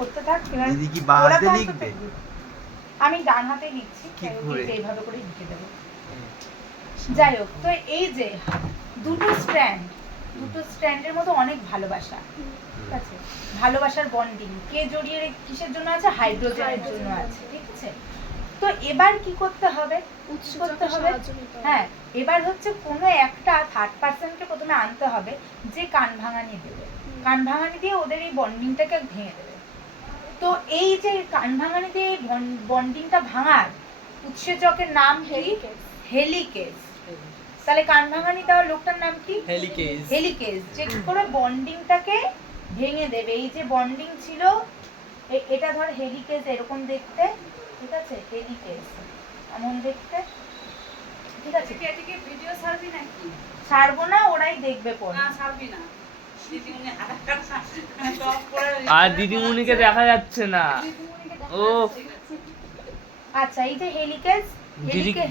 করতে থাক। দিদি কি বাঁ হাতে লিখবে? আমি ডান হাতে লিখছি, এইভাবে করে লিখে দেবো। যাই হোক, তো এই যে দুটো স্ট্র্যান্ডের মধ্যে অনেক ভালোবাসা, ঠিক আছে, ভালোবাসার বন্ডিং কে জড়িয়ে কিসের জন্য আছে? হাইড্রোজেনের জন্য আছে, ঠিক আছে। তো এবার কি করতে হবে? হ্যাঁ, এবার হচ্ছে কোনো একটা থার্ড পার্সনকে প্রথমে আনতে হবে যে কান ভাঙানি দেবে, কান ভাঙানি দিয়ে ওদের এই বন্ডিংটাকে ভেঙে দেবে। তো এই যে কান ভাঙানি দিয়ে বন্ডিংটা ভাঙার উৎসেচকের নাম হেলিকেজ। তাহলে কান ভাঙানি দেওয়ার লোকটার নাম কি? হেলিকেজ। যে করে বন্ডিংটাকে ভেঙে দেবে। এই যে বন্ডিং ছিল, এটা ধর হেলিকেজ এরকম দেখতে, ঠিক আছে, হেলিকেজ এমন দেখতে, ঠিক আছে। এটিকে ভিডিও ছাড়বি নাকি? ছাড়বো না, ওরাই দেখবে পরে। না ছাড়বি না, দিদিমণি আধার কার্ড সব করে আর দিদিমণিকে দেখা যাচ্ছে না। ও আচ্ছা, এই যে হেলিকেজ,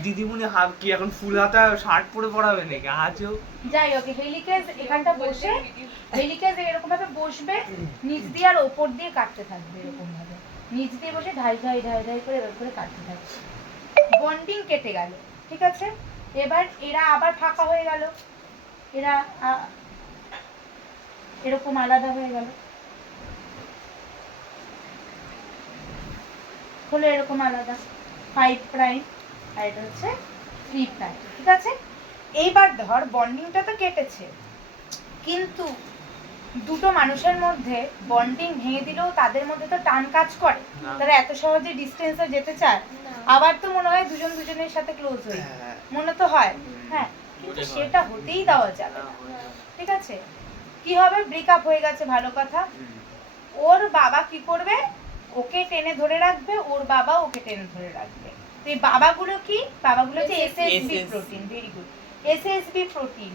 দিদিমণি হাত কি এখন ফুল হাতা শার্ট পরে পড়াবে নাকি আজও? যাই হোক, হেলিকেজ এখানটা বসে, হেলিকেজ এরকম ভাবে বসবে, নিচ দিয়ে আর উপর দিয়ে কাটতে থাকবে, এরকম ভাবে নিচ দিয়ে বসে ঢাই ঢাই ঢাই ঢাই করে এরকম করে কাটতে থাকবে। বন্ডিং কেটে গেল, ঠিক আছে। এবার এরা আবার ফাঁকা হয়ে গেল, এরা এরকম আলাদা হয়ে গেল, হলো এরকম আলাদা 5 প্রাইম আর এটা হচ্ছে 3 প্রাইম, ঠিক আছে। এইবার ধর বন্ডিংটা তো কেটেছে, কিন্তু দুটো মানুষের মধ্যে বন্ডিং ভেঙে দিলেও তাদের মধ্যে তো টান কাজ করে, তারা এত সহজে ডিস্টেন্সে যেতে চায়। আবার তো মনে হয় দুজন দুজনের সাথে ক্লোজ হই, মনে তো হয়, হ্যাঁ, কিন্তু সেটা হতেই দেওয়া যাবে না, ঠিক আছে। কি হবে? ব্রেকআপ হয়ে গেছে, ভালো কথা। ওর বাবা কি করবে? ওকে টেনে ধরে রাখবে, ওর বাবা ওকে টেনে ধরে রাখবে। তো এই বাবাগুলো কি? বাবাগুলো হচ্ছে SSB protein. Very good, SSB protein.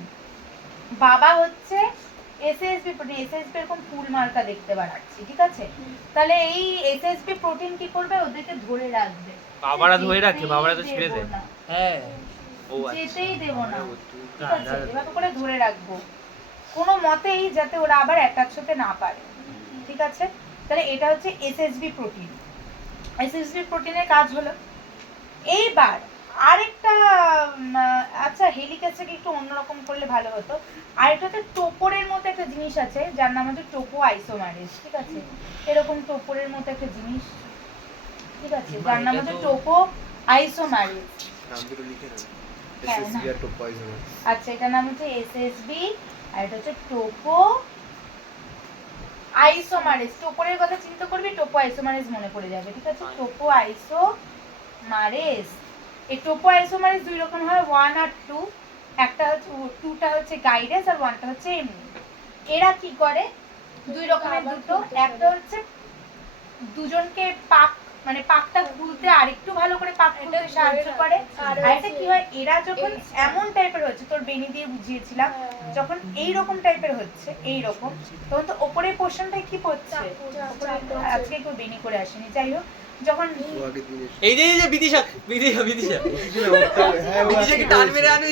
বাবা হচ্ছে এসএসবি প্রোটিন। এসএসবি এরকম ফুল মার্কা দেখতে বাড়াচ্ছি, ঠিক আছে। তাহলে এই এসএসবি প্রোটিন কি করবে? ওদেরকে ধরে রাখবে। বাবারা ধরে রাখে, বাবারা তো ছেড়ে দেয়। হ্যাঁ, ও আচ্ছা, যেতেই দেব না, ঠিক আছে, এভাবে করে ধরে রাখবো কোনো মতেই, যাতে ওরা আবার অ্যাটাচ হতে না পারে, ঠিক আছে। তাহলে এটা হচ্ছে এসএসবি প্রোটিন। এসএসবি প্রোটিনের কাজ হলো। এইবার আরেকটা, আচ্ছা হেলিকেজটাকে একটু অন্যরকম করলে ভালো হতো। আরেকটা হচ্ছে টোপরের মতো একটা জিনিস আছে, যার নাম হচ্ছে টোপো আইসোমারেজ, ঠিক আছে। এরকম টোপরের মতো একটা জিনিস, ঠিক আছে, যার নাম হচ্ছে টোপো আইসোমারেজ। আচ্ছা, এটার নাম হচ্ছে এসএসবি আর এটা হচ্ছে টোপো আইসোমারেজ। টোপরের কথা চিন্তা করবি, টোপো আইসোমারেজ মনে পড়ে যাবে, ঠিক আছে। টোপো আইসোমারেজ, এই টোপো আইসোমারেজ দুই রকম হয়, 1 আর 2। একটা হচ্ছে 2টা হচ্ছে গাইডেন্স আর 1টা হচ্ছে এমনি। এরা কি করে? দুই রকমের দুটো। একটা হচ্ছে দুজনকে পাক, মানে পাকটা খুলতে আরেকটু ভালো করে পাক খুলতে সাহায্য করে। আর এটা কি হয়? এরা যখন এমন টাইপের হচ্ছে, তোর বেনি দিয়ে বুঝিয়েছিলাম, যখন এই রকম টাইপের হচ্ছে, এই রকম, তখন তো উপরের পোরশনটা কি পড়ছে? আজকে কেউ বেনি করে আসেনি, যাই হোক, যখন এই যে বিদিশাকে টান মেরে আনি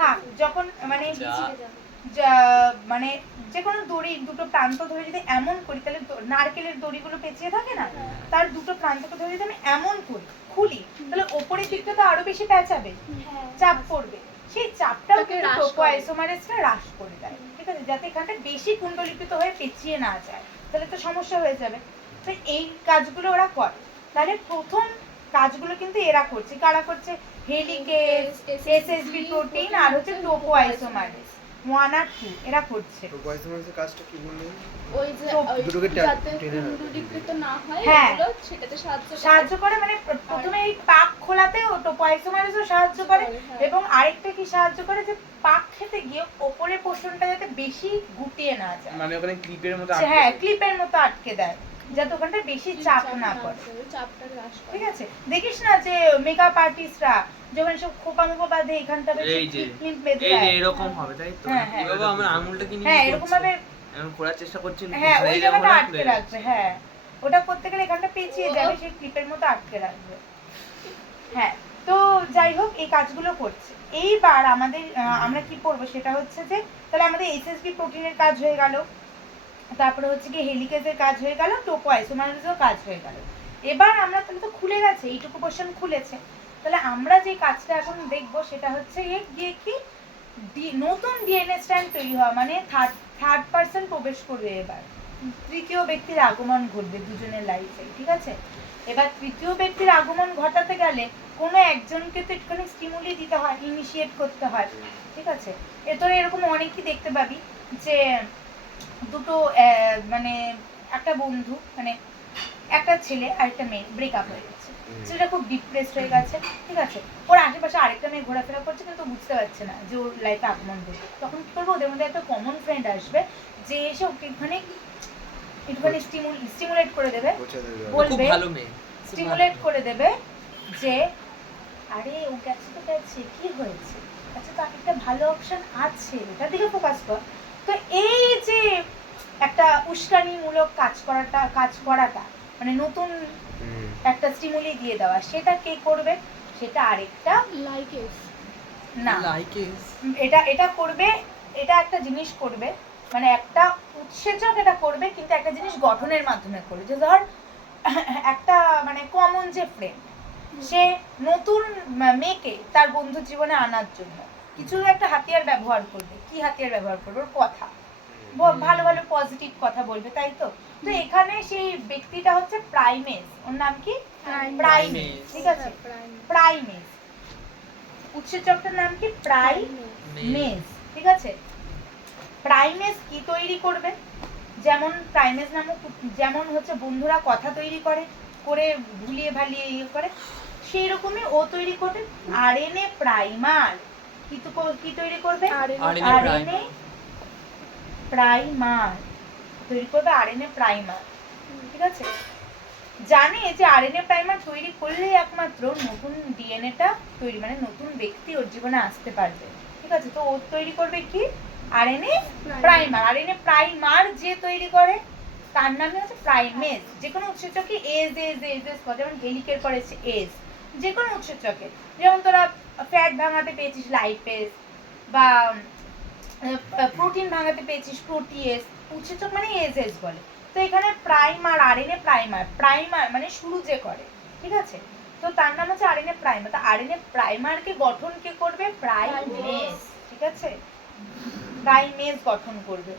থাক, যখন মানে মানে যে কোনো দড়ি দুটো প্রান্ত ধরে যদি এমন করি, তাহলে নারকেলের দড়িগুলো পেঁচিয়ে থাকে না, তার দুটো প্রান্তকে ধরে যদি আমি এমন করি, খুলি, তাহলে ওপরের দিকটা তো আরো বেশি পেঁচাবে, চাপ পড়বে। সেই চাপটাও কিন্তু টোপো আইসোমারেজটা হ্রাস করে দেয়, ঠিক আছে, যাতে এখানটা বেশি কুণ্ডলিত হয়ে পেঁচিয়ে না যায়, তাহলে তো সমস্যা হয়ে যাবে। তো এই কাজগুলো ওরা করে। তাহলে প্রথম কাজগুলো কিন্তু এরা করছে। কারা করছে? হেলিকেজ, এসএসবি প্রোটিন আর হচ্ছে টোপো আইসোমারেজ 1 আর 2 এরা করছে। টোপো আইসোমারেজের কাজটা কি বললেন? ওই যে দুটোকে কুণ্ডলীকৃত না হয় এগুলো সেটাতে সাহায্য করে। মানে প্রথমে এই পাক খোলাতে ও টোপো আইসোমারেজও সাহায্য করে, এবং আরেকটা কি সাহায্য করে? যে পাক খেতে গিয়ে উপরের পোরশনটা যাতে বেশি গুটিয়ে না যায়, মানে ওখানে ক্লিপের মতো, হ্যাঁ, ক্লিপের মতো আটকে দেয়, যাতে ওখানটা বেশি চাপ না পড়ে, ঠিক আছে। দেখিস না যে মেকআপ আর্টিস্টরা যখন সব খোপা মোপা বাঁধে, এখানটা ক্লিপ বেঁধে দেয়, এরকম হবে, তাই তো? হ্যাঁ, বাবা আমরা আঙুলটা কি নিয়ে, হ্যাঁ, এরকম ভাবে এমন করার চেষ্টা করছি, হ্যাঁ, ওই জায়গাটা আটকে রাখবে, হ্যাঁ, ওটা করতে গেলে এখানটা পেঁচিয়ে যাবে, সেই ক্লিপের মতো আটকে রাখবে, হ্যাঁ। তো যাই হোক, এই কাজগুলো করছে। এইবার আমাদের আমরা কি করব সেটা হচ্ছে যে, তাহলে আমাদের এসএসবি প্রোটিনের কাজ হয়ে গেল। তারপরে হচ্ছে কি হেলিকেজের কাজ হয়ে গেল, টোপো আইসোমারেরও কাজ হয়ে গেল। এবার আমরা তাহলে তো খুলে গেছে, এইটুকু পোর্শন খুলেছে, তাহলে আমরা যে কাজটা এখন দেখবো সেটা হচ্ছে গিয়ে কি নতুন ডিএনএ স্ট্র্যান্ড তৈরি হওয়া, মানে থার্ড পার্সন প্রবেশ করবে। এবার তৃতীয় ব্যক্তির আগমন ঘটবে দুজনের লাইফে, ঠিক আছে? এবার তৃতীয় ব্যক্তির আগমন ঘটাতে গেলে কোনো একজনকে তো একটুখানি স্টিমুলি দিতে হয়, ইনিশিয়েট করতে হয়, ঠিক আছে? তোরা এরকম অনেকই দেখতে পাবি যে দুটো মানে একটা বন্ধু, মানে একটা ছেলে আর একটা মেয়ে ব্রেকআপ হয়ে গেছে, ছেলেটা খুব ডিপ্রেসড হয়ে গেছে, ঠিক আছে? ওর আশেপাশে আরেকটা মেয়ে ঘোরাফেরা করছে কিন্তু বুঝতে পারছে না যে ওর লাইফে আগমন করবে। তখন কি করবো, ওদের মধ্যে একটা কমন ফ্রেন্ড আসবে যে এসে ওকে একটুখানি স্টিমুলেট করে দেবে, বলবে স্টিমুলেট করে দেবে যে আরে ও গেছে তো গেছে, কি হয়েছে, আচ্ছা তো একটা ভালো অপশন আছে, ওটার দিকে ফোকাস কর। তো এই যে একটা উস্কানিমূলক কাজ করাটা মানে নতুন একটা স্টিমুলি দিয়ে দেওয়া, সেটা কে করবে? সেটা আরেকটা না, এটা করবে, এটা একটা জিনিস করবে, মানে একটা উৎসেচক এটা করবে, কিন্তু একটা জিনিস গঠনের মাধ্যমে করবে। যে ধর একটা মানে কমন যে ফ্রেন্ড, সে নতুন মেয়েকে তার বন্ধুর জীবনে আনার জন্য কিছু একটা হাতিয়ার ব্যবহার করবে। কি হাতিয়ার ব্যবহার করবে? ওর কথা, ভালো ভালো পজিটিভ কথা বলবে, তাই তো? তো এখানে সেই ব্যক্তিটা হচ্ছে প্রাইমেস। ওর নাম কি? প্রাইমেস, ঠিক আছে? প্রাইমেস। উৎসেচকটার নাম কি? প্রাইমেস, ঠিক আছে? প্রাইমেস কি তৈরি করবে? যেমন প্রাইমেস নামক, যেমন হচ্ছে বন্ধুরা কথা তৈরি করে ভুলিয়ে ভালিয়ে ইয়ে করে, সেই রকমই ও তৈরি করবে আরএনএ প্রাইমার। কি তৈরি করবে? আরএনএ প্রাইমার তৈরি করবে, আরএনএ প্রাইমার, ঠিক আছে? জানে যে আরএনএ প্রাইমার তৈরি করলেই একমাত্র নতুন ডিএনএটা তৈরি, মানে নতুন ব্যক্তি ওর জীবনে আসতে পারবে, ঠিক আছে? তো ও তৈরি করবে কি? RNA primer. আরএনএ প্রাইমার যে তৈরি করে তার নামই হচ্ছে প্রাইমেস। যে কোনো উৎসেচকে এজ, যেমন হেলিকের পরে এজ, যে কোনো উৎসেচকে, যেমন তোরা ফ্যাট ভাঙাতে পেয়েছিস লাইপেজ, বা প্রোটিন ভাঙাতে পেয়েছিস প্রোটিয়েজ, উৎসেচক মানে এজ বলে। তো এখানে প্রাইমার, আরএনএ প্রাইমার মানে শুরু যে করে, ঠিক আছে? তো তার নাম হচ্ছে আরএনএ প্রাইমার। তো আরএনএ প্রাইমারকে গঠন কে করবে? প্রাইমেস, ঠিক আছে? প্রাইমেস গঠন করবে।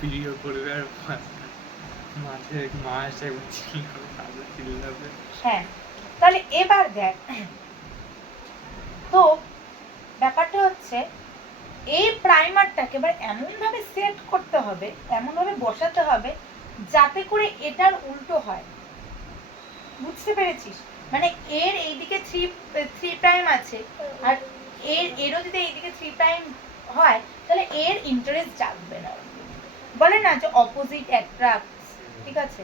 ভিডিও করবে আর মাঝে মাস একবার চিল্লাবে। হ্যাঁ, তাহলে এবার দেখ, তো ব্যাপারটা হচ্ছে এই প্রাইমারটাকে এবার এমনভাবে সেট করতে হবে, এমনভাবে বসাতে হবে যাতে করে এটার উল্টো হয়। বুঝতে পেরেছিস? মানে এর এইদিকে থ্রি প্রাইম আছে, আর এরও যদি এইদিকে থ্রি প্রাইম হয় তাহলে এর ইন্টারেস্ট জাগবে না। বলে না যে অপোজিট অ্যাট্রাক্টস, ঠিক আছে?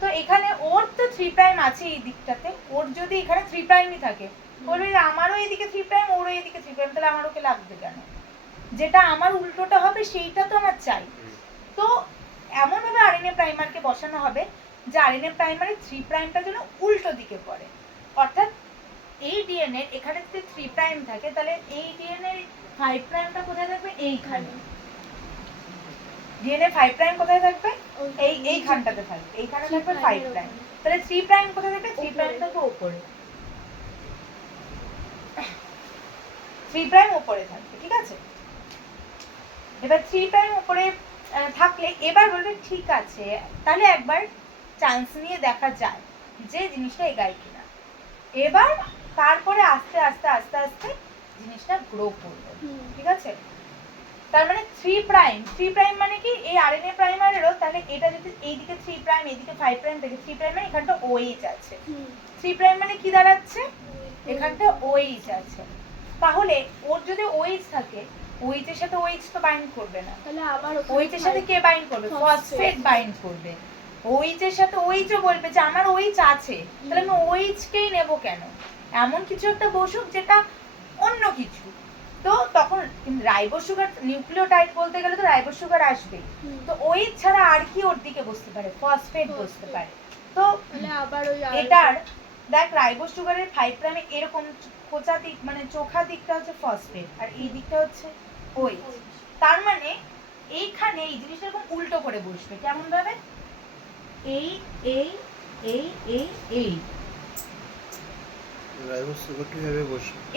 তো এখানে ওর তো থ্রি প্রাইম আছে এই দিকটাতে, ওর যদি এখানে থ্রি প্রাইমই থাকে, বলবে যে আমারও এইদিকে থ্রি প্রাইম, ওরও এইদিকে থ্রি প্রাইম, তাহলে আমার ওকে লাগবে কেন? যেটা আমার উল্টোটা হবে সেইটা তো আমার চাই। তো এমনভাবে আরএনএ প্রাইমারকে বসানো হবে যে আরএনএ প্রাইমারের থ্রি প্রাইমটা যেন উল্টো দিকে পড়ে। অর্থাৎ এই ডিএনএ এখানে যদি থ্রি প্রাইম থাকে তাহলে এই ডিএনএ ফাইভ প্রাইমটা কোথায় থাকবে? এইখানে। ডিএনএ ফাইভ প্রাইম কোথায় থাকবে? এইখানটাতে থাকবে, এইখানে থাকবে ফাইভ প্রাইম। তাহলে থ্রি প্রাইম কোথায় থাকবে? থ্রি প্রাইম থাকবে উপরে, থ্রি প্রাইম উপরে থাকবে, ঠিক আছে? এবার থ্রি প্রাইম উপরে থাকলে এবার বলবে ঠিক আছে, তাহলে একবার চান্স নিয়ে দেখা যায় যে জিনিসটা এগায় কিনা। এবার তারপরে আস্তে আস্তে আস্তে আস্তে জিনিসটা গ্রো করবে, ঠিক আছে? তার মানে থ্রি প্রাইম মানে কি? এই আরএনএ প্রাইমারেরও তাহলে এটা যদি এইদিকে থ্রি প্রাইম, এইদিকে ফাইভ প্রাইম থেকে থ্রি প্রাইম, মানে এখানটা ওএইচ আছে। থ্রি প্রাইম মানে কি দাঁড়াচ্ছে? এখানটা ওএইচ আছে। তাহলে ওর যদি ওএইচ থাকে, OH এর সাথে OH তো বাইন্ড করবে না, তাহলে আবার OH এর সাথে কে বাইন্ড করবে? ফসফেট বাইন্ড করবে। OH এর সাথে OH ও বলবে যে আমার OH আছে, তাহলে আমি OH কেই নেব কেন? এমন কিছু একটা বসুক যেটা অন্য কিছু। তো তখন রাইবোজ সুগার, নিউক্লিওটাইড বলতে গেলে তো রাইবোজ সুগার আসবে। তো OH ছাড়া আর কি ওর দিকে বসতে পারে? ফসফেট বসতে পারে। তো আবার ওই এটার দেখ রাইবোজ সুগারের 5 প্রাইমে এরকম খোঁচা দিক, মানে চোখা দিকটা হচ্ছে ফসফেট আর এই দিকটা হচ্ছে OH। তার মানে এইখানে এই জিনিসটা এরকম উল্টো করে বসবে, কেমন ভাবে? এই এই এই এই এই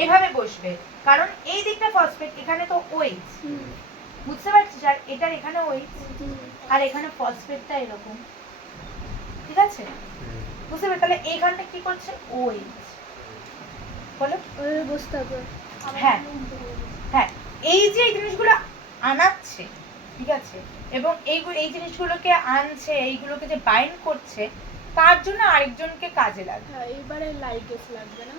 এভাবে বসবে, কারণ এই দিকটা ফসফেট, এখানে তো ওএইচ, বুঝতে পারছিস? আর এটার এখানে ওএইচ আর এখানে ফসফেটটা এরকম, ঠিক আছে? বুঝতে পারছি? তাহলে এইখানটা কি করছে? ওএইচ, বলো। বুঝতে হবে। হ্যাঁ হ্যাঁ, এই যে এই জিনিসগুলো আনাচ্ছে, ঠিক আছে, এবং এই জিনিসগুলোকে আনছে, এইগুলোকে যে বাইন্ড করছে, তার জন্য আরেকজনকে কাজে লাগবে। হ্যাঁ, এবারে লাইগেজ লাগবে না,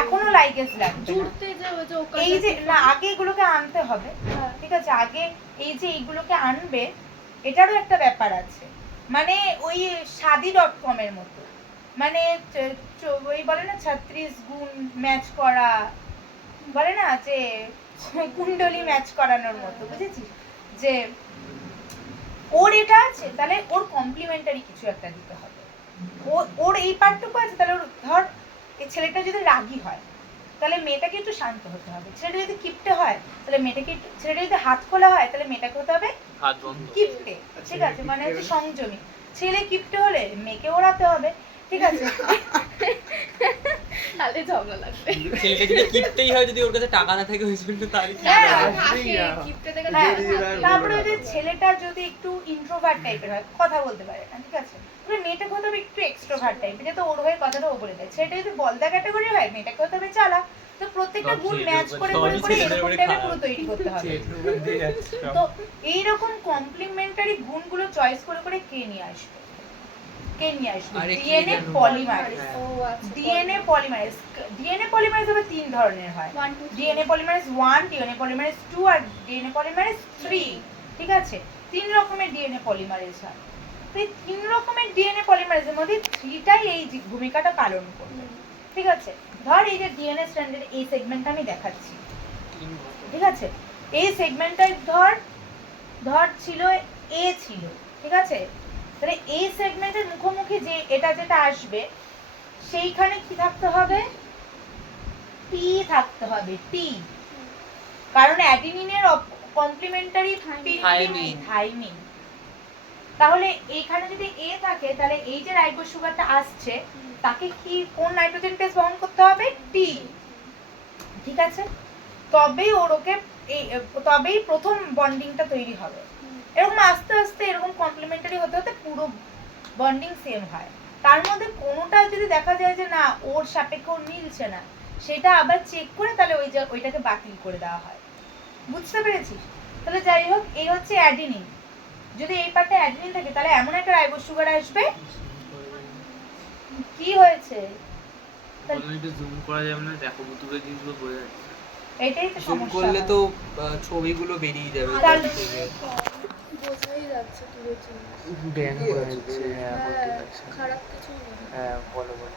এখনো লাইগেজ লাগবে না। জুড়তে যে ওই যে এই যে না, আগে এগুলোকে আনতে হবে, হ্যাঁ। ঠিক আছে? আগে এই যে এইগুলোকে আনবে, এটারও একটা ব্যাপার আছে, মানে ওই শাদি.com এর মতো, মানে ওই বলে না 36 গুণ ম্যাচ করা, বলে না যে কুণ্ডলি ম্যাচ করানোর মতো, বুঝেছিস? যে ওর এটা আছে, তাহলে ওর কমপ্লিমেন্টারি কিছু একটা দিতে হবে। ওর এই পার্টটুকু আছে, তাহলে ওর ধর এই ছেলেটা যদি রাগী হয়, তাহলে মেয়েটাকে একটু শান্ত হতে হবে। ছেলেটা যদি কিপটে হয়, তাহলে মেয়েটাকে ছেলেটা যদি হাত খোলা হয়, তাহলে মেয়েটাকে হতে হবে হাত বন্ধ। কিপটে, ঠিক আছে? মানে হচ্ছে সংযমী। ছেলে কিপটে হলে মেয়েকে ওড়াতে হবে, ঠিক আছে? তাহলে ঝগড়া লাগবে। ছেলেটা যদি কিপটেই হয়, যদি ওর কাছে টাকা না থাকে, ওই জন্য তারই কি হ্যাঁ, হবে? হাসি, কিপটে থেকে হ্যাঁ, হাসি। তারপরে যদি ছেলেটা যদি একটু ইন্ট্রোভার্ট টাইপের হয়, কথা বলতে পারে না, ঠিক আছে, তাহলে মেয়েটাকে হতে হবে একটু এক্সট্রোভার্ট টাইপের, যাতে ওর হয়ে কথাটা ও বলে দেয়। ছেলেটা যদি বলদা ক্যাটাগরি হয়, মেয়েটাকে হতে হবে চালা। তো প্রত্যেকটা গুণ ম্যাচ করে করে করে এরকম টাইপের পুরো তৈরি করতে হবে। তো এইরকম কমপ্লিমেন্টারি গুণগুলো চয়েস করে করে কে নিয়ে আসবে? আরে কি ডিএনএ জানো? পলিমারেজ। ও আচ্ছা, ডিএনএ পলিমারেজ হবে 3 ধরনের হয়। 1 2 ডিএনএ পলিমারেজ 1, ডিএনএ পলিমারেজ 2 আর ডিএনএ পলিমারেজ 3, ঠিক আছে? 3 রকমের ডিএনএ পলিমারেজ হয়। তো এই 3 রকমের ডিএনএ পলিমারেজের মধ্যে 3টাই এই ভূমিকাটা পালন করবে, ঠিক আছে? ধর এই যে ডিএনএ স্ট্র্যান্ডের এই সেগমেন্টটা আমি দেখাচ্ছি, ঠিক আছে? এই সেগমেন্টটাই ধর ছিল এ ছিল, ঠিক আছে? তাহলে এই সেগমেন্টের মুখোমুখি যে যেটা আসবে, সেইখানে কি থাকতে হবে? টি থাকতে হবে, টি। কারণ অ্যাডিনিনের কমপ্লিমেন্টারি থাইমিন। তাহলে এইখানে যদি এ থাকে, তাহলে এই যে রাইবোজ সুগারটা আসছে, তাকে কি কোন নাইট্রোজেন বেস বহন করতে হবে? টি, ঠিক আছে? তবেই প্রথম বন্ডিংটা তৈরি হবে। এরকম আস্তে আস্তে এরকম কমপ্লিমেন্টারি হতে হতে পুরো বন্ডিং সেম হয়। তার মধ্যে কোনোটা যদি দেখা যায় যে না, ওর সাপেক্ষে ওর মিলছে না, সেটা আবার চেক করে তাহলে ওইটাকে বাতিল করে দেওয়া হয়। বুঝতে পেরেছিস? তাহলে যাই হোক, এই হচ্ছে অ্যাডিনিন। যদি এই পার্টে অ্যাডিনিন থাকে, তাহলে এমন একটা রাইবোজ সুগার আসবে। কি হয়েছে? একটু জুম করা যাবে না? দেখো দূরে জিনিসগুলো বোঝা যাচ্ছে। এটাই তো জুম সমস্যা। করলে তো ছবিগুলো বেরিয়ে যাবে। তাহলে বোঝাই যাচ্ছে দূরের জিনিস। ব্যাং করে যাচ্ছে। হ্যাঁ, খারাপ কিছু না। হ্যাঁ, বলো বলো।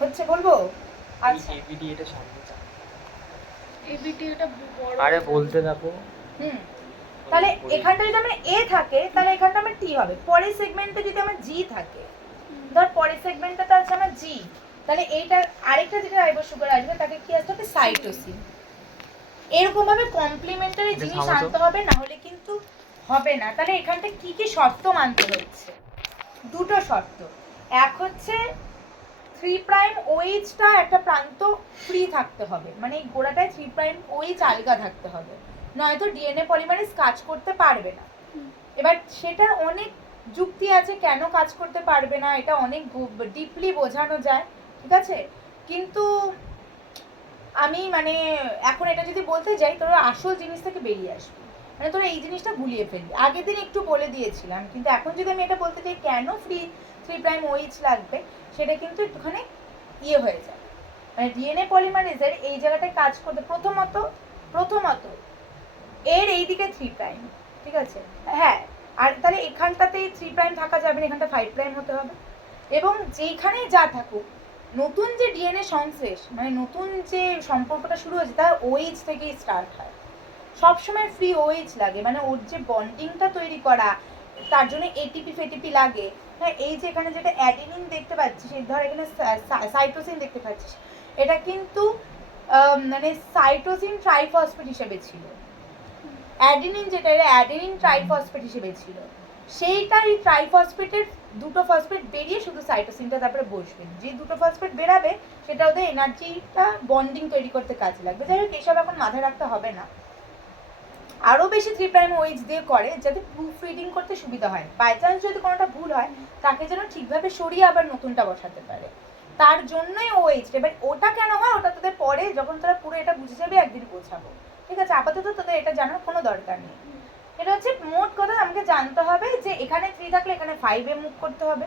হচ্ছে বলবো? আচ্ছা, এবিডি এটা সামনে চাপ। এবিটি এটা বড়। আরে বলতে থাকো। তাহলে এখানটা যদি আমার এ থাকে, তাহলে এখানটা আমার টি হবে। পরের সেগমেন্টে যদি আমার জি থাকে, ধর পরের সেগমেন্টটাতে আছে আমার জি, তাহলে এইটা আরেকটা যেটা রাইবোজ সুগার আসবে, তাকে কি আসতে হবে? সাইটোসিন। এরকম ভাবে কমপ্লিমেন্টারি জিনিস আনতে হবে, না হলে কিন্তু হবে না। তাহলে এখানটা কি কি শর্ত মানতে হচ্ছে? দুটো শর্ত। এক হচ্ছে 3' OH-টা একটা প্রান্ত ফ্রি থাকতে হবে, মানে এই গোড়াটায় 3' OH আলগা থাকতে হবে, নয়তো ডিএনএ পলিমারেজ কাজ করতে পারবে না। এবার সেটার অনেক যুক্তি আছে কেন কাজ করতে পারবে না, এটা অনেক ডিপলি বোঝানো যায়, ঠিক আছে? কিন্তু আমি মানে এখন এটা যদি বলতে যাই, তোরা আসল জিনিস থেকে বেরিয়ে আসবে, মানে তোরা এই জিনিসটা ভুলিয়ে ফেলবি। আগের দিন একটু বলে দিয়েছিলাম, কিন্তু এখন যদি আমি এটা বলতে চাই কেন 3' OH লাগবে, সেটা কিন্তু একটুখানি ইয়ে হয়ে যায়। মানে ডিএনএ পলিমারেজের এই জায়গাটায় কাজ করতে প্রথমত এর এইদিকে 3', ঠিক আছে? হ্যাঁ, আর তাহলে এখানটাতে 3' থাকা যাবে না, এখানটা 5' হতে হবে। এবং যেইখানেই যা থাকুক, নতুন যে ডিএনএ সংশ্লেষ, মানে নতুন যে সম্পর্কটা শুরু হয়েছে, তার OH থেকেই স্টার্ট হয়। সবসময় ফ্রি OH লাগে, মানে ওর যে বন্ডিংটা তৈরি করা, তার জন্য এটিপি ফেটিপি লাগে। হ্যাঁ, এই যে এখানে যেটা অ্যাডিনিন দেখতে পাচ্ছিস, ধর এখানে সাইটোসিন দেখতে পাচ্ছিস, এটা কিন্তু মানে সাইটোসিন ট্রাইফসফেট হিসেবে ছিল, অ্যাডেনিন যেটা এটা অ্যাডেনিন ট্রাইফসফেট হিসেবে ছিল, সেইটা এই ট্রাইফসফেটের দুটো ফসফেট বেরিয়ে শুধু সাইটোসিনটা তারপরে বসবে, যে দুটো ফসফেট বেরাবে সেটা ওদের এনার্জিটা বন্ডিং তৈরি করতে কাজে লাগবে। যাই হোক এসব এখন মাথায় রাখতে হবে না, আরও বেশি 3' OH দিয়ে করে যাতে প্রুফ রিডিং করতে সুবিধা হয়, বাই চান্স যদি কোনোটা ভুল হয় তাকে যেন ঠিকভাবে সরিয়ে আবার নতুনটা বসাতে পারে, তার জন্যই OH। এবার ওটা কেন হয় ওটা তোদের পরে যখন তোরা পুরো এটা বুঝে যাবে একদিন বোঝাবো, ঠিক আছে? আপাতত তোদের এটা জানার কোনো দরকার নেই। এটা হচ্ছে মোট কথা আমাকে জানতে হবে যে এখানে 3 থাকলে এখানে 5-এ মুভ করতে হবে,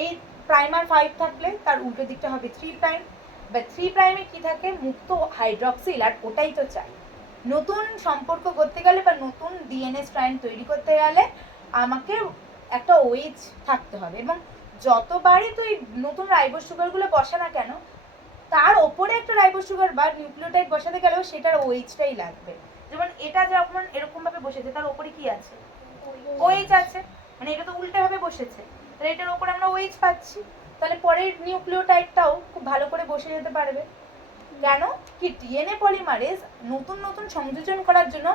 এই প্রাইমার 5 থাকলে তার উল্টো দিকটা হবে 3', বা 3'-এ কি থাকে মুক্ত হাইড্রক্সিল, আর ওটাই তো চাই। নতুন সম্পর্ক করতে গেলে বা নতুন ডিএনএ স্ট্র্যান্ড তৈরি করতে গেলে আমাকে একটা OH থাকতে হবে, এবং যতবারই তুই নতুন রাইবোজ সুগারগুলো বসা না কেন তার ওপরে একটা রাইবোজ সুগার বা নিউক্লিওটাইড বসাতে গেলেও সেটার OH-টাই লাগবে। যেমন এটা যখন এরকম ভাবে বসেছে তার ওপরে কি আছে? OH আছে, মানে এটা তো উল্টো ভাবে বসেছে, তাহলে এটার ওপরে আমরা OH পাচ্ছি, তাহলে পরের নিউক্লিওটাইডটাও খুব ভালো করে বসে যেতে পারবে। কেন কি ডিএনএ পলিমারেজ নতুন নতুন সংযোজন করার জন্য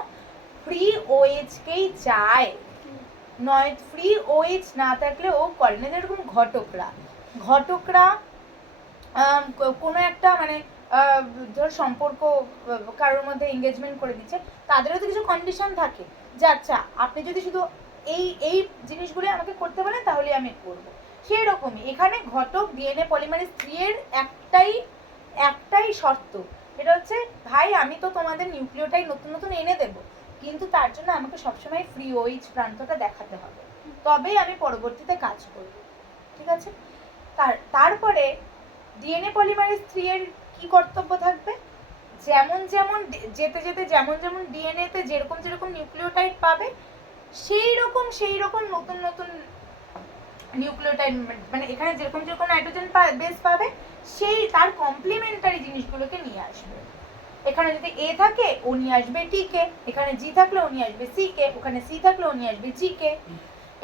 ফ্রি OH-কেই চায়, নয় ফ্রি OH না থাকলে ও করে না। যেরকম ঘটকরা কোনো একটা মানে ধর সম্পর্ক কারোর মধ্যে এঙ্গেজমেন্ট করে দিচ্ছে, তাদেরও তো কিছু কন্ডিশন থাকে যে আচ্ছা আপনি যদি শুধু এই এই জিনিসগুলো আমাকে করতে বলেন তাহলে আমি করবো, সেই রকমই এখানে ঘটক ডিএনএ পলিমারেজ 3 এর একটাই শর্ত, এটা হচ্ছে ভাই আমি তো তোমাদের নিউক্লিওটাইড নতুন নতুন এনে দেবো, কিন্তু তার জন্য আমাকে সবসময় ফ্রি OH প্রান্তটা দেখাতে হবে, তবেই আমি পরবর্তীতে কাজ করব, ঠিক আছে? তারপরে ডিএনএ পলিমারেজ 3 এর কি কর্তব্য থাকবে? যেমন যেমন যেতে যেতে যেমন যেমন ডিএনএতে যেরকম যেরকম নিউক্লিওটাইড পাবে সেই রকম নতুন নতুন নিউক্লিওটাইড, মানে এখানে যেরকম যেরকম নাইট্রোজেন বেস পাবে সেই তার কমপ্লিমেন্টারি জিনিসগুলোকে নিয়ে আসবে। এখানে যদি A থাকে ও নিয়ে আসবে T কে, এখানে G থাকলে ও নিয়ে আসবে C কে, ওখানে C থাকলে ও নিয়ে আসবে G কে,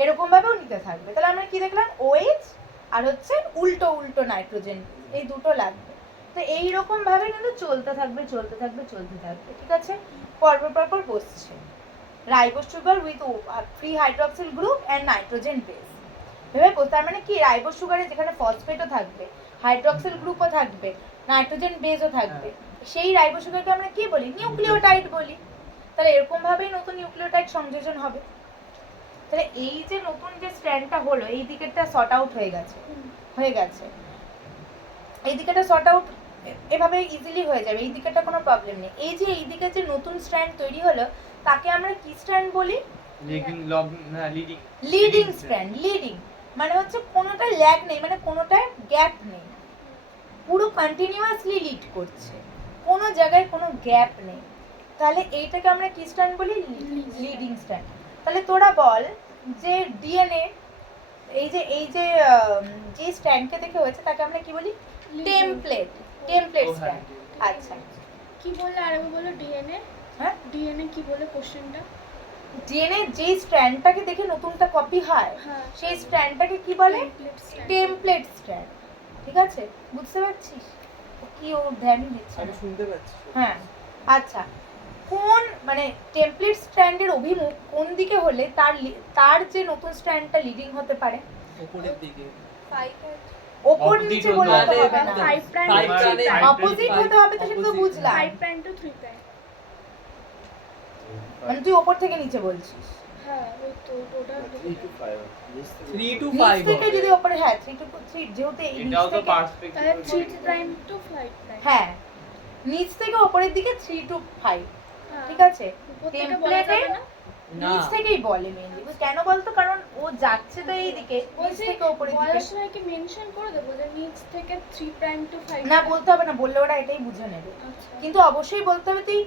এরকম ভাবেও নিতে থাকবে। তাহলে আমরা কি দেখলাম? OH আর হচ্ছে উল্টো নাইট্রোজেন, এই দুটো লাগবে। তো এইরকম ভাবে কিন্তু চলতে থাকবে, ঠিক আছে? পরপর বসছে ribose sugar with free hydroxyl group and nitrogen base. ভেবে বলতে তার মানে কি রাইবোজ সুগারে যেখানে ফসফেটও থাকবে, হাইড্রক্সিল গ্রুপও থাকবে, নাইট্রোজেন বেসও থাকবে, সেই রাইবোজ সুগারকে আমরা কি বলি? নিউক্লিওটাইড বলি। তাহলে এরকম ভাবেই নতুন নিউক্লিওটাইড সংযোজন হবে। তাহলে এই যে নতুন যে স্ট্র্যান্ডটা হলো এই দিকেরটা সর্ট আউট হয়ে গেছে, এই দিকেটা সর্ট আউট এভাবে ইজিলি হয়ে যাবে, এই দিকেটা কোনো প্রবলেম নেই। এই যে এই দিকে যে নতুন স্ট্র্যান্ড তৈরি হলো তাকে আমরা কি স্ট্র্যান্ড বলি? Leading strand. লিডিং মানে হচ্ছে কোনোটা ল্যাগ নেই, মানে কোনোটার গ্যাপ নেই, পুরো কন্টিনিউয়াসলি লিড করছে, কোনো জায়গায় কোনো গ্যাপ নেই। তাহলে এইটাকে আমরা কি স্ট্র্যান্ড বলি? Leading strand. তাহলে তোরা বল যে ডিএনএ এই যে স্ট্র্যান্ডকে দেখে হয়েছে তাকে আমরা কি বলি? Template strand. আচ্ছা কি বললে আরেকবার বলো? ডিএনএ? হ্যাঁ ডিএনএ কি বলে কোশ্চেনটা? ডিএনএ যে স্ট্র্যান্ডটাকে দেখে নতুনটা কপি হয় সেই স্ট্র্যান্ডটাকে কি বলে? Template strand. ঠিক আছে, বুঝতে পারছিস? কি ও ধ্যানই দিচ্ছে? আমি শুনতে পাচ্ছি। হ্যাঁ আচ্ছা, কোন মানে টেমপ্লেট স্ট্র্যান্ডের অভিমুখ কোন দিকে হলে তার যে নতুন স্ট্র্যান্ডটা লিডিং হতে পারে? উপরের দিকে। ওপর নিচে বলতে হবে না, 5 প্রাইম অপোজিট হতে হবে, তো সেটা তো বুঝলাম। 5 প্রাইম টু 3 প্রাইম। মানে তুই ওপর থেকে নিচে বলছিস? হ্যাঁ ওই তো টোটাল 3 to নিচ 5 থেকে যদি ওপরে, হ্যাঁ 3 to 3 যেহেতু এই নিচ এটাও তো থেকে, পার্সপেক্টিভ। 3 prime to 5 prime. হ্যাঁ নিচ থেকে ওপরের দিকে 3 to 5, ঠিক আছে? উপর থেকে বলা যাবে না? নিচ থেকেই বলে মেইনলি। কেন বলতো? কারণ ও যাচ্ছে তো এই দিকে, নিচ থেকে ওপরের দিকে। বলার সময় কি মেনশন করে দেবো যে নিচ থেকে 3 প্রাইম টু 5? না বলতে হবে না, বললে ওরা এটাই বুঝে নেবে। আচ্ছা কিন্তু অবশ্যই বলতে হবে তুই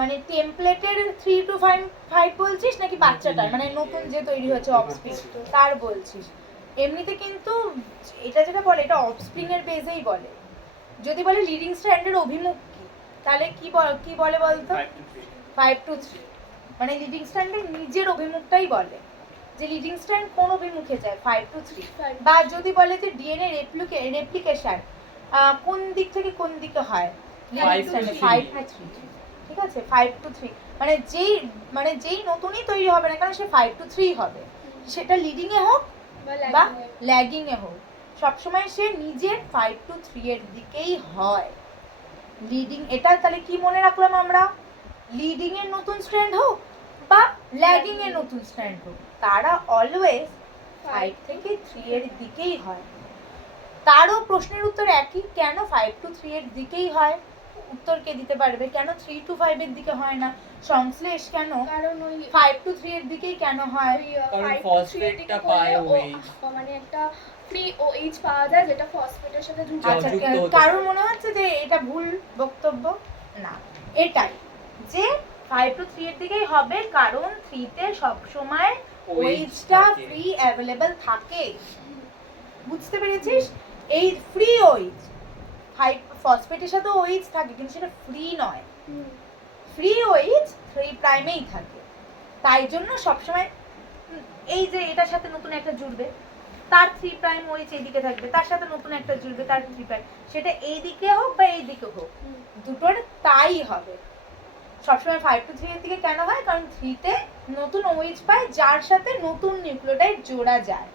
মানে টেমপ্লেটের 3 to 5 বলছিস নাকি বাচ্চাটার মানে নতুন যে তৈরি হয়েছে অফস্প্রিং তার বলছিস? এমনিতে কিন্তু এটা যেটা বলে এটা অফস্প্রিং এর বেজেই বলে। যদি বলে লিডিং স্ট্র্যান্ডের অভিমুখ কি, তাহলে কি বলে বলতো? 5 to 3 মানে লিডিং স্ট্র্যান্ডের নিজের অভিমুখটাই বলে যে লিডিং স্ট্র্যান্ড কোন অভিমুখে যায়, 5 to 3। বা যদি বলে যে ডিএনএ রেপ্লিকেশন কোন দিক থেকে কোন দিকে হয়, Five to 5 to 3, ঠিক আছে 5 to 3 মানে যেই নতুনই তৈরি হবে না কারণ সে 5 to 3 হবে, সেটা লিডিং এ হোক বা ল্যাগিং এ হোক, সবসময় সে নিজের 5 to 3 এর দিকেই হয়। লিডিং, এটা তাহলে কি মনে রাখলাম আমরা, লিডিং এর নতুন স্ট্র্যান্ড হোক বা ল্যাগিং এর নতুন স্ট্র্যান্ড হোক, তারা অলওয়েজ 5 থেকে 3 এর দিকেই হয়। তারও প্রশ্নের উত্তর একই, কেন 5 to 3 এর দিকেই হয়, উত্তর কে দিতে পারবে? কেন 3 to 5 এর দিকে হয় না? সংশ্লেষ কেন কারণ ওই 5 to 3 এর দিকেই কেন হয়? কারণ ফসফেটটা পায় OH, মানে একটা ফ্রি OH পাওয়া যায় যেটা ফসফেটের সাথে যুক্ত আচ্ছা, যুক্ত থাকে। হতে কারোর মনে হচ্ছে যে এটা ভুল বক্তব্য? না, এটাই যে 5 to 3 এর দিকেই হবে কারণ 3 তে সব সময় ওইচটা থাকে। ফ্রি অ্যাভেলেবল থাকে। বুঝতে পেরেছিস? এই ফ্রি ওইচ, ফসফেটের সাথে ওইচ থাকে কিন্তু সেটা ফ্রি নয়, হুম। ফ্রি ওইচ 3 প্রাইমেই থাকে। তাই জন্য সবসময় এই যে এটার সাথে নতুন একটা জুড়বে, তার 3 প্রাইম ওইচ এইদিকে থাকবে, তার সাথে নতুন একটা জুড়বে, তার 3 প্রাইম, সেটা এই দিকে হোক বা এই দিকে হোক, দুটোর তাই হবে। সবসময় 5 to 3 এর দিকে কেন হয়? কারণ 3 তে নতুন ওইচ পায় যার সাথে নতুন নিউক্লিওটাইড জোড়া যায়।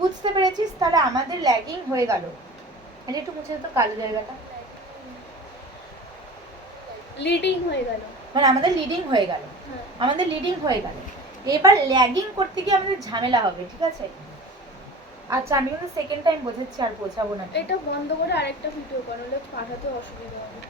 বুঝতে পেরেছিস? তাহলে আমাদের ল্যাগিং হয়ে গেল। এটা একটু মুছে তো কালো জায়গাটা, লিডিং হয়ে গেল। মানে আমাদের লিডিং হয়ে গেল, হ্যাঁ। আমাদের লিডিং হয়ে গেল। এবার ল্যাগিং করতে গিয়ে আমাদের ঝামেলা হবে, ঠিক আছে? আচ্ছা, আমি কিন্তু সেকেন্ড টাইম বোঝাচ্ছি, আর বোঝাবো না। এটা বন্ধ করে আরেকটা ভিডিও বানালে পাঠাতে অসুবিধা হবে।